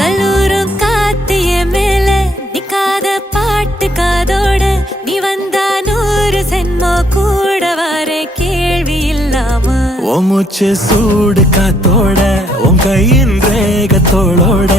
கல்லூரும் காத்திய மேல நிக்காத பாட்டு காதோட நீ வந்தா 100 சென்மோ கூட வர கேள்வி இல்லாம ஓ மூச்சு சூடு காத்தோட உன் கையின் ரேகத்தோளோட